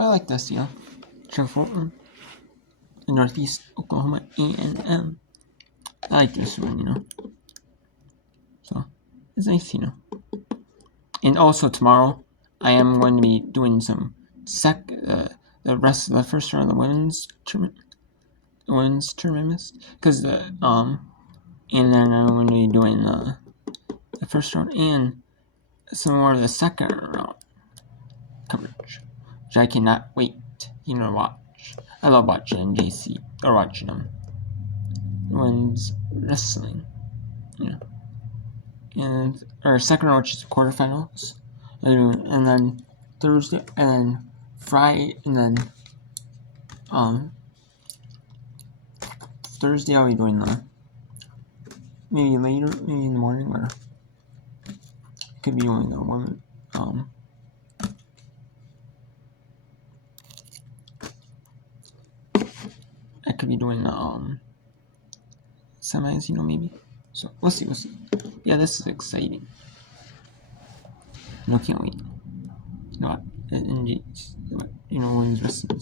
I like this, you know. Fulton, Northeast Oklahoma A&M. I like this one, you know. So it's nice, you know. And also tomorrow, I am going to be doing some the rest of the first round of the women's tournament. Because and then I'm going to be doing the first round and some more of the second round coverage, which I cannot wait, you know, to watch. I love watching JC or watching women's wrestling, you know. And our second round, which is quarterfinals, and then Thursday, and then Friday, and then Thursday I'll be doing the maybe later, maybe in the morning, or it could be doing the women. I could be doing the semis, you know, maybe. So we'll see. Yeah, this is exciting. No, can't wait. You know what? You know, women's wrestling.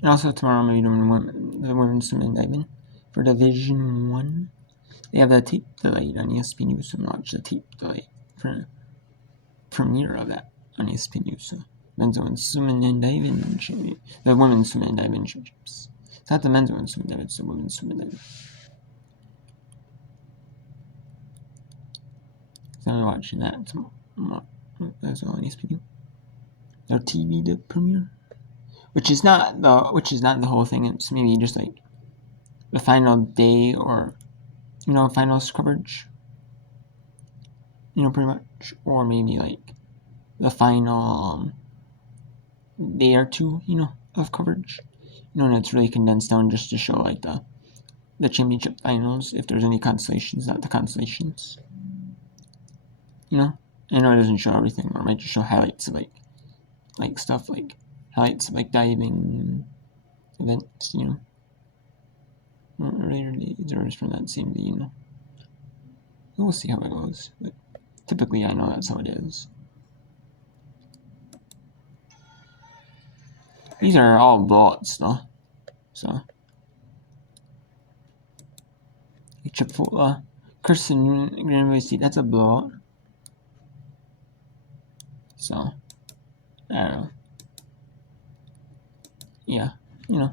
And also tomorrow I'm going to be doing the women's swim diving for Division 1. They have the tape delayed on ESPN News, so I'm watch the tape delay for premiere of that on ESPN News. So men's and swimming and diving, the women's swimming and diving championships. It's not the men's and swimming and diving, it's the women's swimming and diving. So I'm watching that tomorrow. That's all on ESPN. Their TV premiere, which is not the whole thing. It's maybe just like the final day, or you know, finals coverage, you know, pretty much, or maybe like the final day or two, you know, of coverage, you know, and it's really condensed down just to show like the championship finals, if there's any consolations, not the consolations, you know. I know it doesn't show everything, or it might just show highlights of like stuff like highlights of like diving events, you know, earlier days or from that same day, you know. We'll see how it goes, but typically I know that's how it is. These are all blowouts though, so Chipotle, Kirsten University, that's a blowout. So I don't know. Yeah, you know,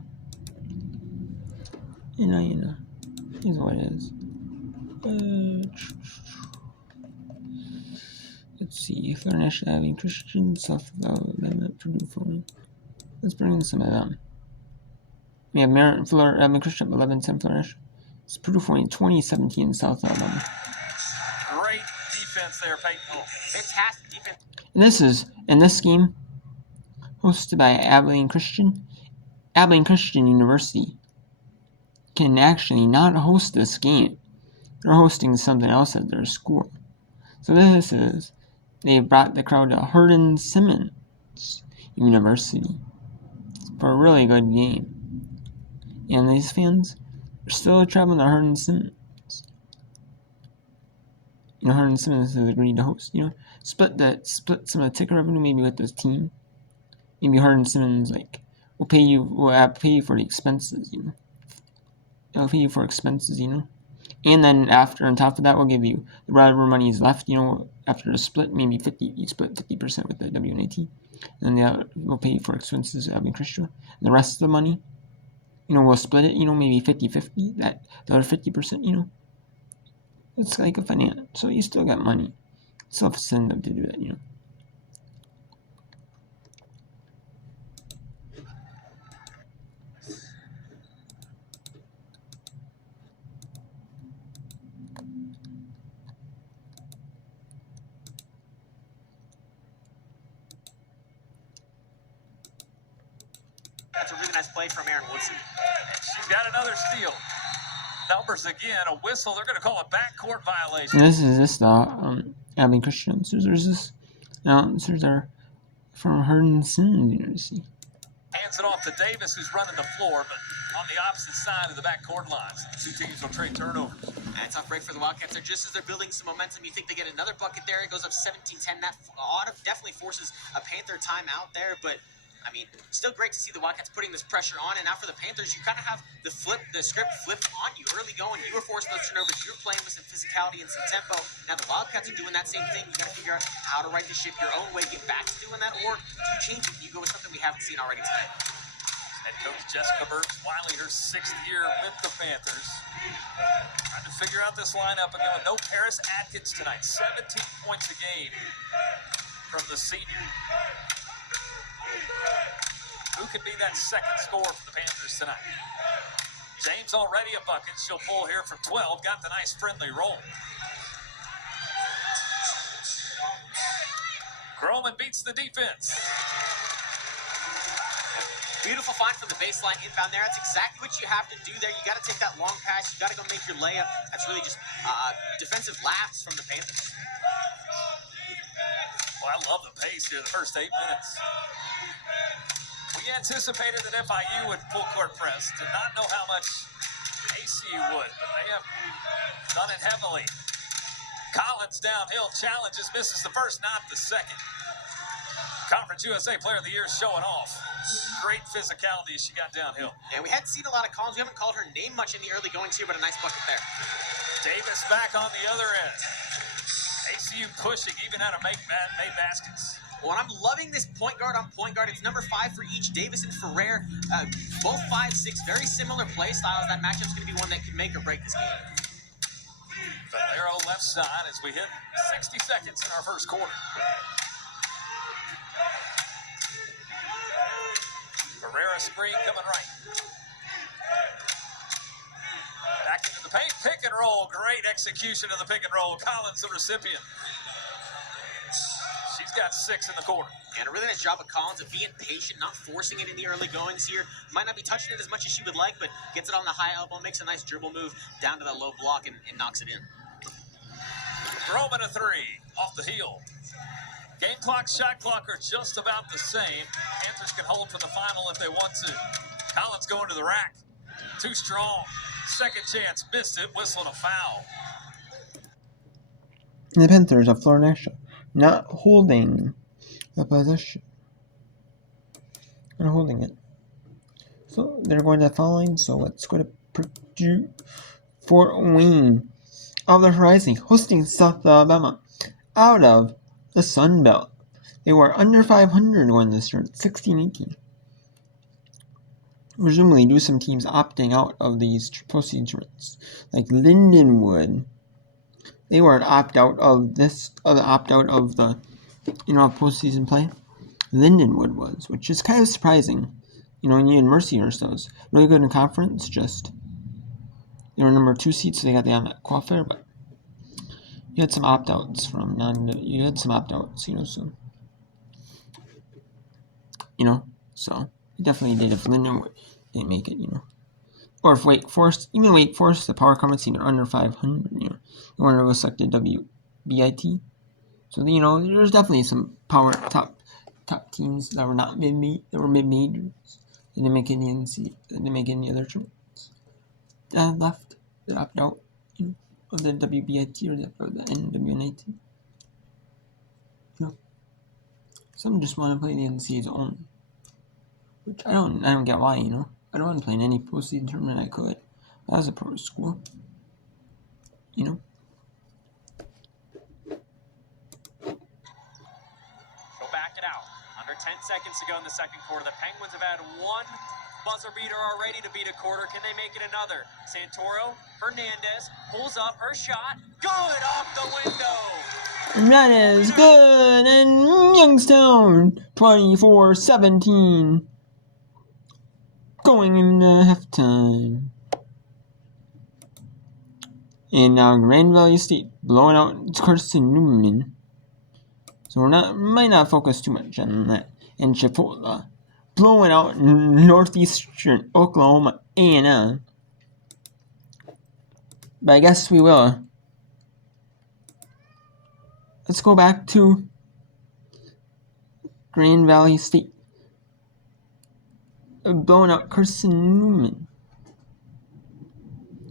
is what it is. Let's see, Florida National Avenue Christian, Self-Development, Purdue for me. Let's bring in some of them. We have Merritt, Florida Avenue Christian, 11-10 Florida National. It's Purdue for me, 2017 South Alabama. Great defense there, Peyton. Oh, fantastic defense. And this is, in this game, hosted by Abilene Christian University can actually not host this game. They're hosting something else at their school. So this is, they brought the crowd to Hardin Simmons University for a really good game. And these fans are still traveling to Hardin Simmons. You know, Hardin Simmons has agreed to host, you know, split some of the ticket revenue maybe with this team. Maybe Hardin Simmons will pay you for the expenses, you know. They'll pay you for expenses, you know. And then on top of that, we'll give you whatever money is left, you know, after the split, maybe 50, you split 50% with the WNAT. And then we'll pay you for expenses at Abilene Christian. And the rest of the money, you know, we'll split it, you know, maybe 50-50, that the other 50%, you know. It's like a finance, so you still got money. Still send them to do that, you know. That's a really nice play from Aaron Woodson. She's got another steal. Numbers again, a whistle. They're going to call a backcourt violation. And this is Abilene Christian. So there's this announcers are from Hardin Simmons University. Hands it off to Davis, who's running the floor, but on the opposite side of the backcourt lines. Two teams will trade turnovers. And a tough break for the Wildcats. They're just as they're building some momentum. You think they get another bucket there. It goes up 17-10. That definitely forces a Panther timeout there, but I mean, still great to see the Wildcats putting this pressure on. And now for the Panthers, you kind of have the script flipped on you early going. You were forcing those turnovers. You were playing with some physicality and some tempo. Now the Wildcats are doing that same thing. You got to figure out how to right the ship your own way, get back to doing that, or do you change it and you go with something we haven't seen already tonight? Head coach Jessica Burks-Wiley, her 6th year with the Panthers. Trying to figure out this lineup again with no Paris Atkins tonight. 17 points a game from the senior. Who could be that second scorer for the Panthers tonight? James already a bucket. She'll pull here from 12. Got the nice friendly roll. Groman beats the defense. Beautiful find from the baseline inbound there. That's exactly what you have to do there. You got to take that long pass. You got to go make your layup. That's really just defensive lapse from the Panthers. Well, I love the pace here the first 8 minutes. We anticipated that FIU would full court press. Did not know how much ACU would, but they have done it heavily. Collins downhill, challenges, misses the first, not the second. Conference USA Player of the Year showing off. Great physicality as she got downhill. And we hadn't seen a lot of Collins. We haven't called her name much in the early goings here, but a nice bucket there. Davis back on the other end. ACU pushing, even how to make made baskets. Well, I'm loving this point guard on point guard. It's number 5 for each. Davis and Ferrer, both 5'6", very similar play styles. That matchup's going to be one that could make or break this game. Valero left side as we hit 60 seconds in our first quarter. Ferreira screen coming right. Back into the paint, pick and roll. Great execution of the pick and roll. Collins, the recipient. She's got 6 in the quarter. And a really nice job of Collins of being patient, not forcing it in the early goings here. Might not be touching it as much as she would like, but gets it on the high elbow, makes a nice dribble move down to the low block and knocks it in. Roman a 3 off the heel. Game clock, shot clock are just about the same. Panthers can hold for the final if they want to. Collins going to the rack. Too strong. Second chance, missed it, whistling a foul. The Panthers have floor extra, not holding the possession. Not holding it. So they're going to foul, so let's go to Purdue. Fort Wayne of the Horizon, hosting South Alabama out of the Sun Belt. They were under 500 going this year, 16-18. Presumably, do some teams opting out of these postseason tournaments, like Lindenwood. They were an opt-out of the postseason play. Lindenwood was, which is kind of surprising. And even Mercyhurst was really good in conference. Just they were number 2 seed, so they got the automatic qualifier. But you had some opt-outs so you definitely did if Lindenwood didn't make it, Or if Wake Forest, the power conference team are under 500, they weren't ever selected WBIT. So, there's definitely some power top teams that were not mid-majors. They didn't make any NC, they didn't make any other tournaments. Left, that opted out, of the WBIT or the NWNIT. Some just want to play the NCAA's own. Which I don't get why, I don't want to play in any postseason tournament I could. As a pro school. Go back it out. Under 10 seconds to go in the second quarter. The Penguins have had one buzzer beater already to beat a quarter. Can they make it another? Santoro, Hernandez pulls up her shot. Good off the window. Hernandez, good, and Youngstown, 24-17. Going into halftime. And now Grand Valley State blowing out Carson Newman. So might not focus too much on that. And Chipotle blowing out Northeastern Oklahoma A&M. But I guess we will. Let's go back to Grand Valley State. Blowing out Carson Newman.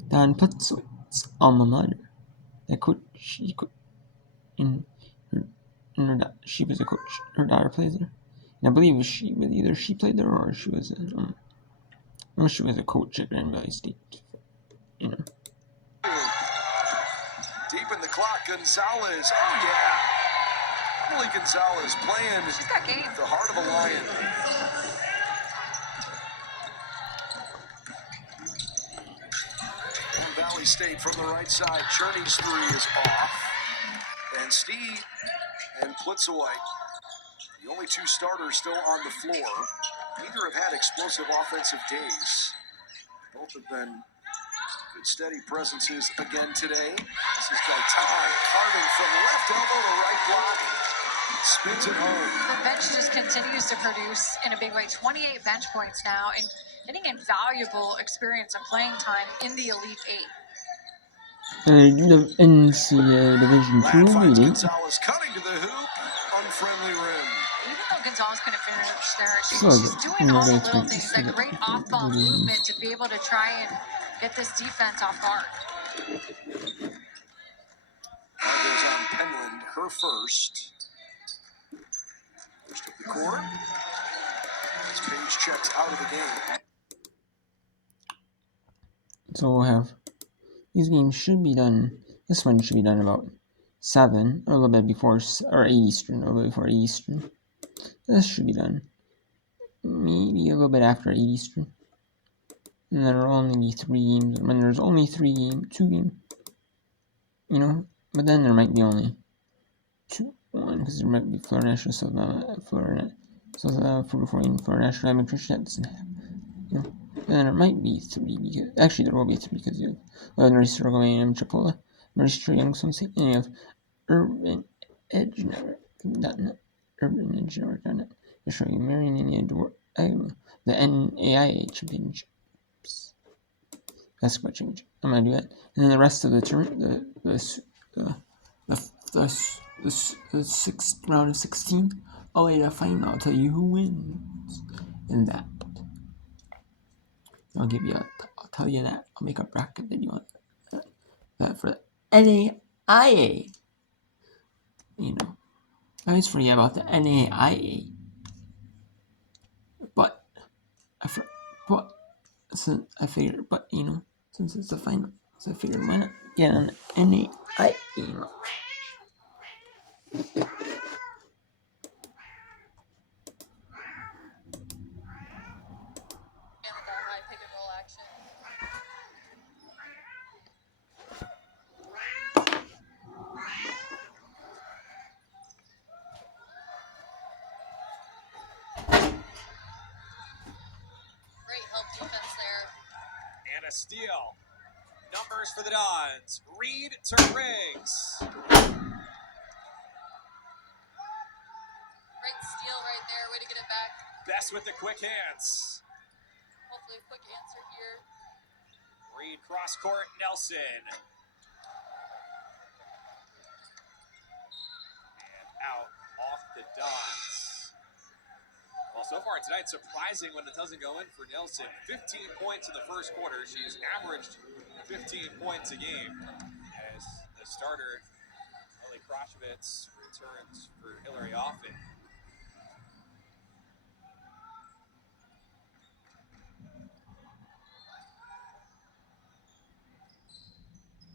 Don Plutzowitz's alma mater. That coach, she was a coach. Her daughter plays there, and I believe she played there or she was she was a coach at Grand Valley State. You know. Deep in the clock, Gonzalez. Oh yeah, Emily Gonzalez playing the heart of a lion. Grand Valley State from the right side. Cherney's three is off, and Steve and Plitzowite, the only two starters still on the floor. Neither have had explosive offensive days. Both have been good, steady presences again today. This is Gaitan carving from left elbow to right block. Spins it home. The bench just continues to produce in a big way. 28 bench points now and getting invaluable experience and playing time in the Elite Eight. The NCAA Division II finds leading. Gonzalez cutting to the hoop. Unfriendly rim. Even though Gonzalez couldn't finish there, she's doing all the little things. That great off-ball movement to be able to try and get this defense off guard. That goes on Penland, her first. First of the quarter. As Page checks out of the game. So we'll have these games should be done. This one should be done about 7 or a little bit before, or 8 Eastern, a little bit before 8 Eastern. This should be done maybe a little bit after 8 Eastern. And there will only be 3 games. When there's only 2 games, you know. But then there might be only 1 because there might be Florida National, Florida 44 game Florida National Nutrition. You know. Then there might be 3 because actually there will be 3 because you have Maurice Rogoman, Chipola, Maurice Youngson, and you have Urban Edge Network.net, Urban Edge Network.net. They'll show you Marion and the NAIA championships, basketball championship. I'm gonna do that, and then the rest of the tournament, the sixth round of 16, all the way to the final. I'll tell you who wins in that. I'll tell you that. I'll make a bracket video on that for the NAIA. You know, I always forget about the NAIA. But you know, since it's the final, so I figured why not get on the NAIA. And a steal. Numbers for the Dons. Reed to Riggs. Great steal right there. Way to get it back. Best with the quick hands. Hopefully a quick answer here. Reed cross court. Nelson. And out off the Dons. Well, so far tonight, surprising when it doesn't go in for Nelson. 15 points in the first quarter. She's averaged 15 points a game. As the starter, Lily Krashevitz, returns for Hillary Offit.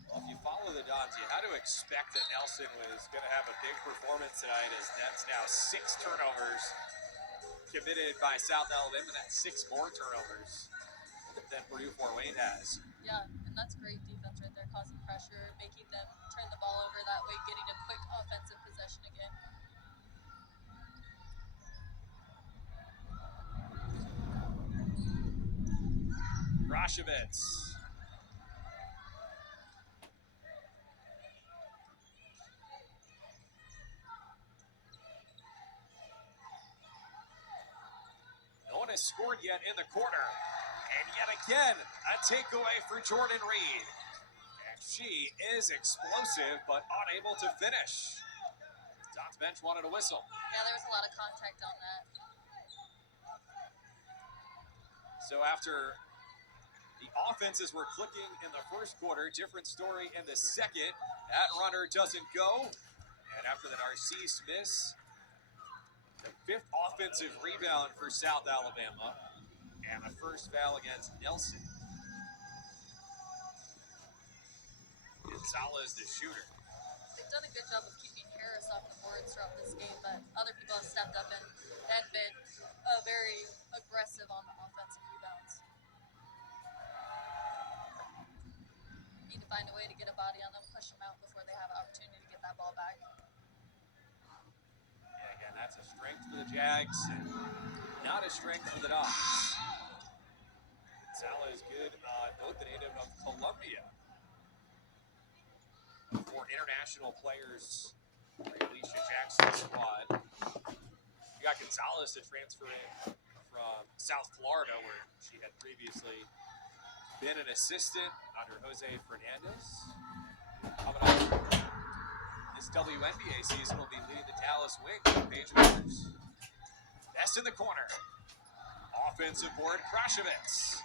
Well, if you follow the Dons, you had to expect that Nelson was going to have a big performance tonight, as that's now 6 turnovers committed by South Alabama. That's 6 more turnovers than Purdue Fort Wayne has. Yeah, and that's great defense right there, causing pressure, making them turn the ball over that way, getting a quick offensive possession again. Krashevitz. No one has scored yet in the quarter. And yet again, a takeaway for Jordan Reed. And she is explosive, but unable to finish. Don's bench wanted a whistle. Yeah, there was a lot of contact on that. So after The offenses were clicking in the first quarter. Different story in the second. That runner doesn't go. And after the Narcisse miss, the 5th offensive rebound for South Alabama. And the first foul against Nelson. Gonzalez, the shooter. They've done a good job of keeping Harris off the boards throughout this game, but other people have stepped up and been very aggressive on the offensive rebounds. Need to find a way to get a body on them, push them out before they have an opportunity to get that ball back. Yeah, again, that's a strength for the Jags and not a strength for the Dogs. Gonzalez good on both the native of Columbia. 4 international players for the Alicia Jackson squad. You got Gonzalez to transfer in from South Florida, where she had previously been an assistant under Jose Fernandez. Coming up this WNBA season will be leading the Dallas Wings with Paige Winters. Best in the corner. Offensive board, Krashevitz.